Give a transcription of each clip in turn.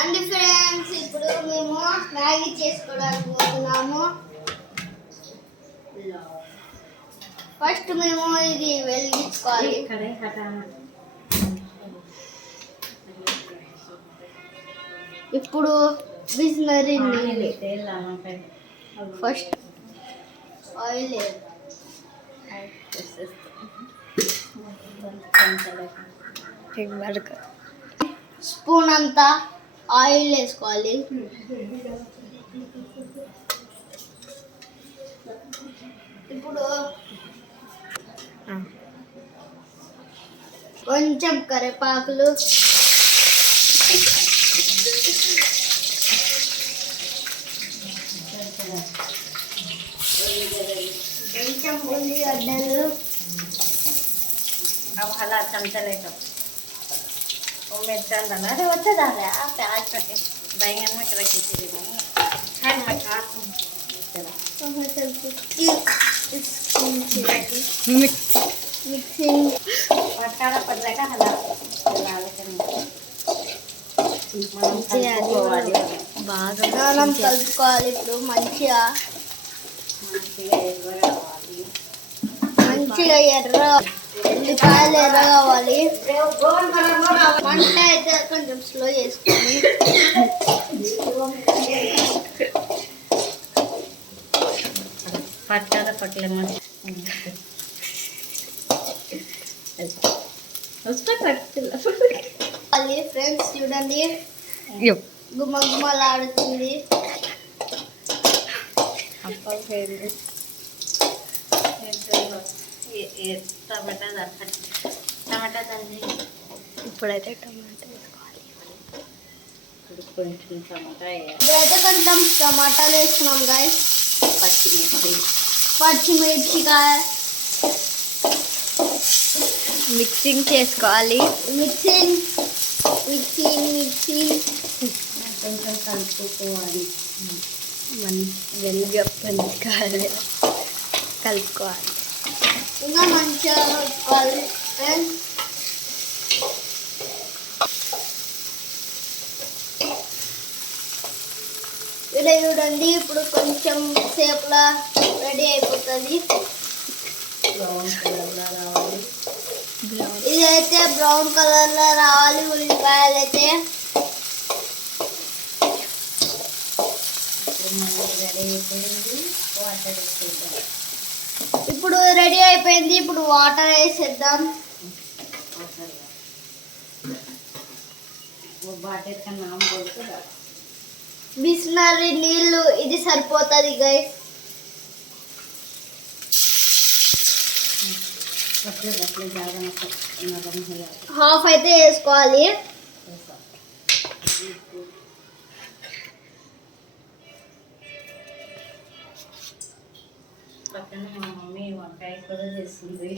And friends ఇప్పుడు మేము Maggi చేసుకోవడానికి పోతున్నాము. ఫస్ట్ మేము ఇది వెలిగించుకోవాలి. ఇప్పుడు బిస్లరీ నీళ్ళు ఫస్ట్ ఆయిల్ స్పూన్ అంతా ఆయిల్ వేసుకోవాలి. ఇప్పుడు కొంచెం కరివేపాకులు, కొంచెం ఉల్లిగడ్డలు, అలా చంచలేదు మెచ్చండి అదే వచ్చేదాలే ప్యాక్ భయంగా ఇక్కడ మిక్సింగ్ పట్టాల పడ్డాక అలా బాగా మనం కలుపుకోవాలి. ఇప్పుడు మంచిగా ఎర్ర ఉల్లిపాయలు ఎర్ర కావాలి. మంట అయితే కొంచెం స్లో చేసుకొని పట్టాల పట్లేమో ఫ్రెండ్స్ చూడండి గుమ్మ గుమ్మలాడుతుంది. టమాటా తల్లి ఇప్పుడైతే టమాటా వేసుకోవాలి. కొంచెం టమాటా ఇప్పుడైతే కొంచెం టమాటాలు వేసుకున్నాం గాయస్. పచ్చిమిర్చికాయ మిక్సింగ్ చేసుకోవాలి. మిక్సింగ్ కొంచెం కలుపుకోవాలి. వెల్గా కలుపుకోవాలి. ఇంకా మంచిగా కలుపుకోవాలి ఫ్రెండ్స్. ఇలా చూడండి ఇప్పుడు కొంచెం సేపులా రెడీ అయిపోతుంది. ఇదైతే బ్రౌన్ కలర్లో రావాలి. ఉల్లిపాయలు అయితే ఇప్పుడు రెడీ అయిపోయింది. ఇప్పుడు వాటర్ వేసేద్దాం. బిస్లరీ నీళ్ళు ఇది సరిపోతుంది గైస్. హాఫ్ అయితే వేసుకోవాలి. పక్కన మా మమ్మీ వంకాయ కూడా చేస్తుంది.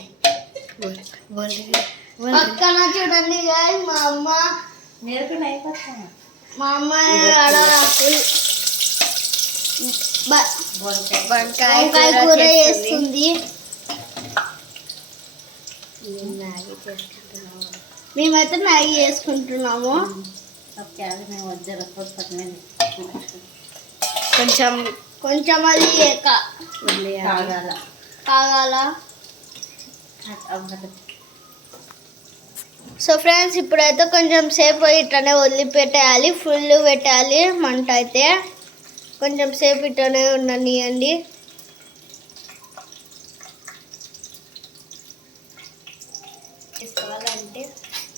పక్కన చూడండి గైస్ మా అమ్మ నేర్చుకుని అయిపోతాను. మా అమ్మ వంకాయ కూర చేస్తుంది. మేమైతే మ్యాగీ చేసుకుంటున్నాము. కొంచెం అది కాగాల. సో ఫ్రెండ్స్ ఇప్పుడైతే కొంచెం సేపు ఇట్లనే వదిలిపెట్టేయాలి. ఫుల్ పెట్టాలి మంట అయితే. కొంచెం సేపు ఇట్లనే ఉండనియండి.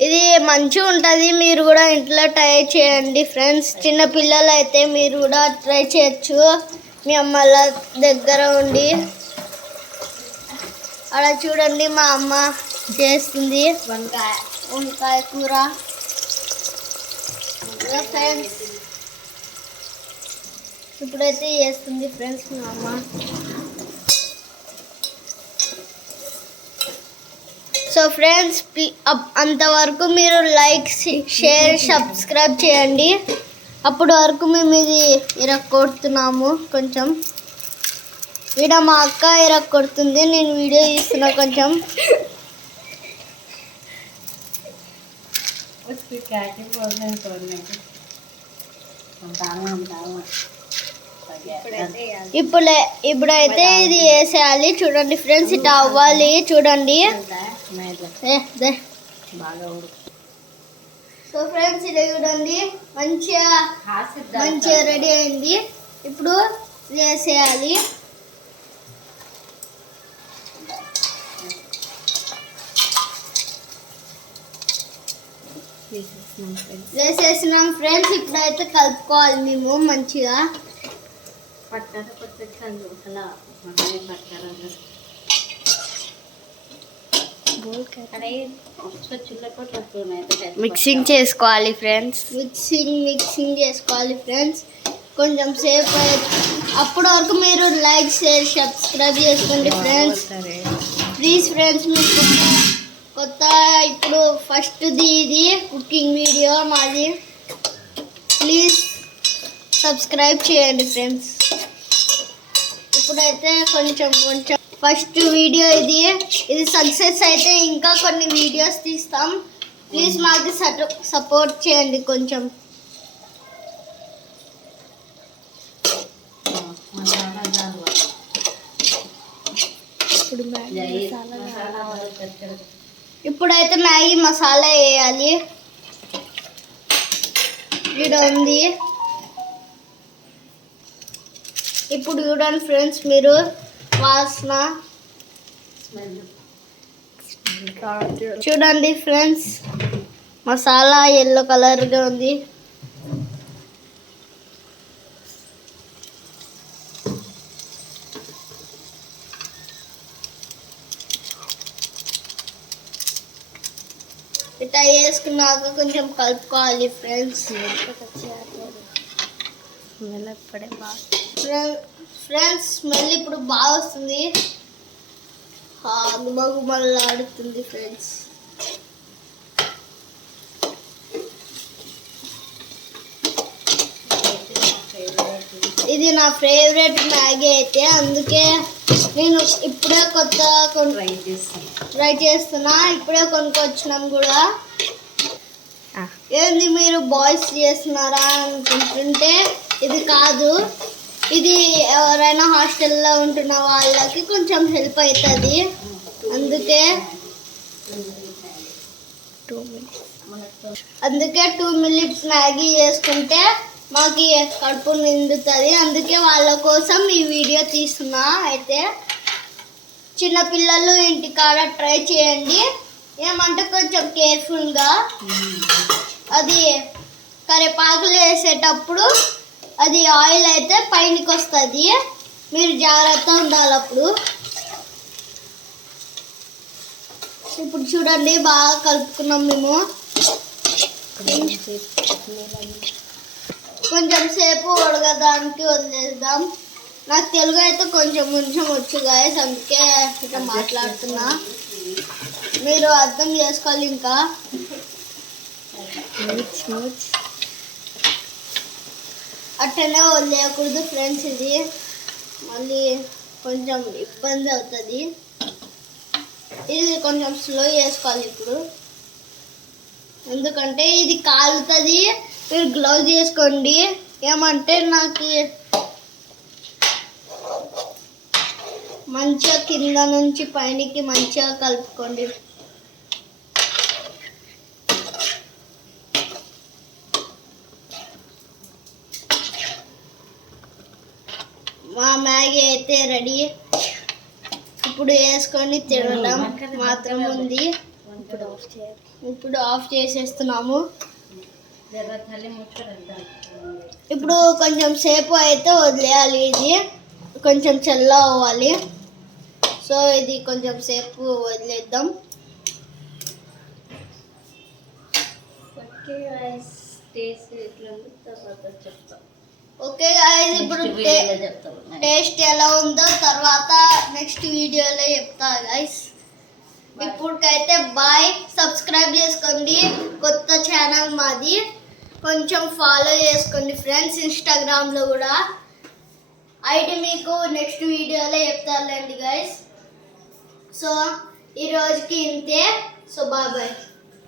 ఇది మంచిగా ఉంటుంది. మీరు కూడా ఇంట్లో ట్రై చేయండి ఫ్రెండ్స్. చిన్న పిల్లలు అయితే మీరు కూడా ట్రై చేయొచ్చు మీ అమ్మల దగ్గర ఉండి. అలా చూడండి మా అమ్మ చేస్తుంది వంకాయ కూర ఫ్రెండ్స్. ఇప్పుడైతే చేస్తుంది ఫ్రెండ్స్ మా అమ్మ. సో ఫ్రెండ్స్ అంతవరకు మీరు లైక్ షేర్ సబ్స్క్రైబ్ చేయండి. అప్పటి వరకు మేము ఇది ఇరక్కొడుతున్నాము. కొంచెం వీడియో మా అక్క ఇరక్కొడుతుంది. నేను వీడియో తీస్తున్నా. కొంచెం ఇప్పుడైతే ఇది వేసేయాలి. చూడండి ఫ్రెండ్స్, ఇట్లా అవ్వాలి. చూడండి. సో ఫ్రెండ్స్, ఇది చూడండి మంచిగా రెడీ అయింది. ఇప్పుడు వేసేయాలి. వేసేసినాం ఫ్రెండ్స్. ఇప్పుడైతే కలుపుకోవాలి మేము మంచిగా. మిక్సింగ్ చేసుకోవాలి ఫ్రెండ్స్. మిక్సింగ్ చేసుకోవాలి ఫ్రెండ్స్. కొంచెం సేపు అప్పటి వరకు మీరు లైక్ షేర్ సబ్స్క్రైబ్ చేసుకోండి ఫ్రెండ్స్. ప్లీజ్ ఫ్రెండ్స్, మీకు కొత్త ఇప్పుడు ఫస్ట్ది ఇది కుకింగ్ వీడియో మాది. ప్లీజ్ సబ్స్క్రైబ్ చేయండి ఫ్రెండ్స్. ఇప్పుడైతే కొంచెం ఫస్ట్ వీడియో ఇది సక్సెస్ అయితే ఇంకా కొన్ని వీడియోస్ తీస్తాం. ప్లీజ్ మాకు సపోర్ట్ చేయండి కొంచెం. ఇప్పుడైతే మ్యాగీ మసాలా వేయాలి. ఇది ఉంది. ఇప్పుడు చూడండి ఫ్రెండ్స్, మీరు వాసన చూడండి ఫ్రెండ్స్. మసాలా ఎల్లో కలర్గా ఉంది. ఇట్లా వేసుకున్నాక కొంచెం కలుపుకోవాలి ఫ్రెండ్స్. ఫ్రెండ్స్, స్మెల్ ఇప్పుడు బాగా వస్తుంది. గుమగుమలాడుతుంది ఫ్రెండ్స్. ఇది నా ఫేవరెట్ మ్యాగీ అయితే, అందుకే నేను ఇప్పుడే ట్రై చేస్తున్నా. ఇప్పుడే కొనుక్కొచ్చినాం కూడా. ఏంది మీరు బాయ్స్ చేస్తున్నారా అనుకుంటుంటే, ఇది కాదు. ఇది ఎవరైనా హాస్టల్లో ఉంటున్న వాళ్ళకి కొంచెం హెల్ప్ అవుతుంది. అందుకే 2 మినిట్స్ మ్యాగీ చేసుకుంటే మాకు కడుపు నిండుతుంది. అందుకే వాళ్ళ కోసం ఈ వీడియో తీస్తున్నా. అయితే చిన్నపిల్లలు ఇంటికాడ ట్రై చేయండి. ఏమంటే కొంచెం కేర్ఫుల్గా, అది కరివేపాకులు వేసేటప్పుడు అది ఆయిల్ అయితే పైనకి వస్తుంది. మీరు జాగ్రత్తగా ఉండాలి అప్పుడు. ఇప్పుడు చూడండి, బాగా కలుపుకున్నాం మేము. కొంచెం సేపు ఉడకడానికి వదిలేద్దాం. నాకు తెలుగు అయితే కొంచెం వచ్చు గాయస్, అందుకే ఇట్లా మాట్లాడుతున్నా. మీరు అర్థం చేసుకోవాలి. ఇంకా అట్టనే వదిలేయకూడదు ఫ్రెండ్స్. ఇది మళ్ళీ కొంచెం ఇబ్బంది అవుతుంది. ఇది కొంచెం స్లో చేసుకోవాలి ఇప్పుడు, ఎందుకంటే ఇది కాలుతుంది. మీరు గ్లౌజ్ చేసుకోండి. ఏమంటే నాకు మంచిగా కింద నుంచి పైనకి మంచిగా కలుపుకోండి. మా మ్యాగీ అయితే రెడీ. ఇప్పుడు వేసుకొని తినడం మాత్రం ఉంది. ఇప్పుడు ఆఫ్ చేసేస్తున్నాము. ఇప్పుడు కొంచెం సేపు అయితే వదిలేయాలి. ఇది కొంచెం చల్ల అవ్వాలి. సో ఇది కొంచెం సేపు వదిలేద్దాం. ఓకే గాయ్స్, ఇప్పుడు టేస్ట్ ఎలా ఉందో తర్వాత నెక్స్ట్ వీడియోలో చెప్తా గాయ్స్. ఇప్పటికైతే బాయ్. సబ్స్క్రైబ్ చేసుకోండి. కొత్త ఛానల్ మాది, కొంచెం ఫాలో చేసుకోండి ఫ్రెండ్స్. ఇన్స్టాగ్రామ్లో కూడా ఐడి మీకు నెక్స్ట్ వీడియోలో చెప్తారులేండి గాయ్స్. సో ఈరోజుకి ఇంతే. So bye bye.